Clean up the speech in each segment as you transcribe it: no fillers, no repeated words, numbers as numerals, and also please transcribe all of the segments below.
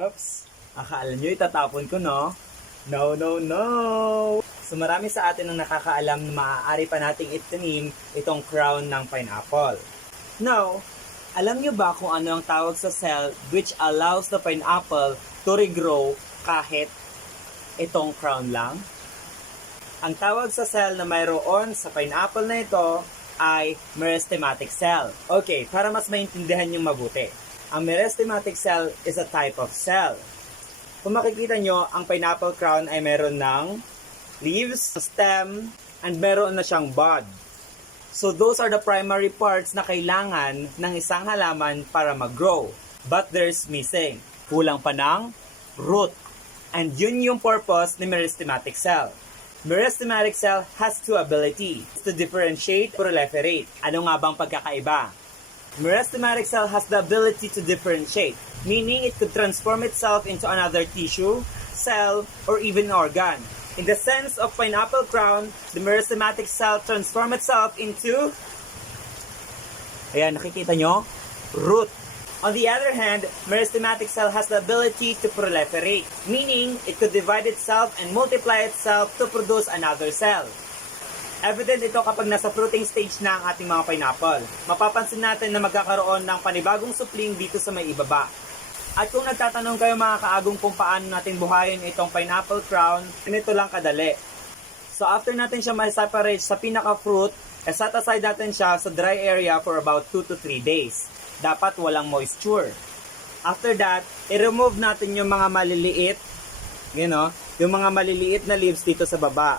Oops, akala nyo itatapon ko, no? No, no, no! So marami sa atin ang nakakaalam na maaari pa nating itanim itong crown ng pineapple. Now, alam nyo ba kung ano ang tawag sa cell which allows the pineapple to regrow kahit itong crown lang? Ang tawag sa cell na mayroon sa pineapple na ito ay meristematic cell. Okay, para mas maintindihan nyo mabuti. Ang meristematic cell is a type of cell. Kung makikita nyo, ang pineapple crown ay meron ng leaves, stem, and meron na siyang bud. So those are the primary parts na kailangan ng isang halaman para mag-grow. But there's missing. Kulang pa ng root. And yun yung purpose ni meristematic cell. Meristematic cell has two abilities: to differentiate, proliferate. Ano nga bang pagkakaiba? Meristematic cell has the ability to differentiate, meaning it could transform itself into another tissue, cell, or even organ. In the sense of pineapple crown, the meristematic cell transforms itself into, ayan, nakikita nyo? Root. On the other hand, meristematic cell has the ability to proliferate, meaning it could divide itself and multiply itself to produce another cell. Evident ito kapag nasa fruiting stage na ang ating mga pineapple. Mapapansin natin na magkakaroon ng panibagong supling dito sa may ibaba. At kung nagtatanong kayo mga kaagong kung paano natin buhayin itong pineapple crown, ganito lang kadali. So after natin siya ma-separate sa pinaka-fruit, set aside natin siya sa dry area for about 2 to 3 days. Dapat walang moisture. After that, i-remove natin yung mga maliliit, yung mga maliliit na leaves dito sa baba.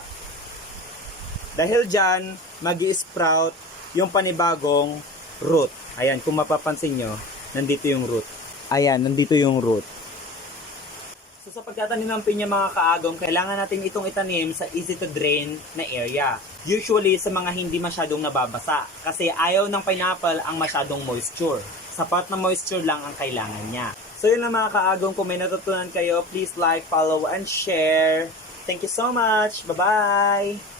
Dahil dyan, mag-i-sprout yung panibagong root. Ayan, kung mapapansin nyo, nandito yung root. Ayan, nandito yung root. So sa pagtatanim ng pinya mga kaagong, kailangan natin itong itanim sa easy to drain na area. Usually sa mga hindi masyadong nababasa. Kasi ayaw ng pineapple ang masyadong moisture. Sapat na moisture lang ang kailangan niya. So yun lang mga kaagong, kung may natutunan kayo, please like, follow, and share. Thank you so much. Bye-bye!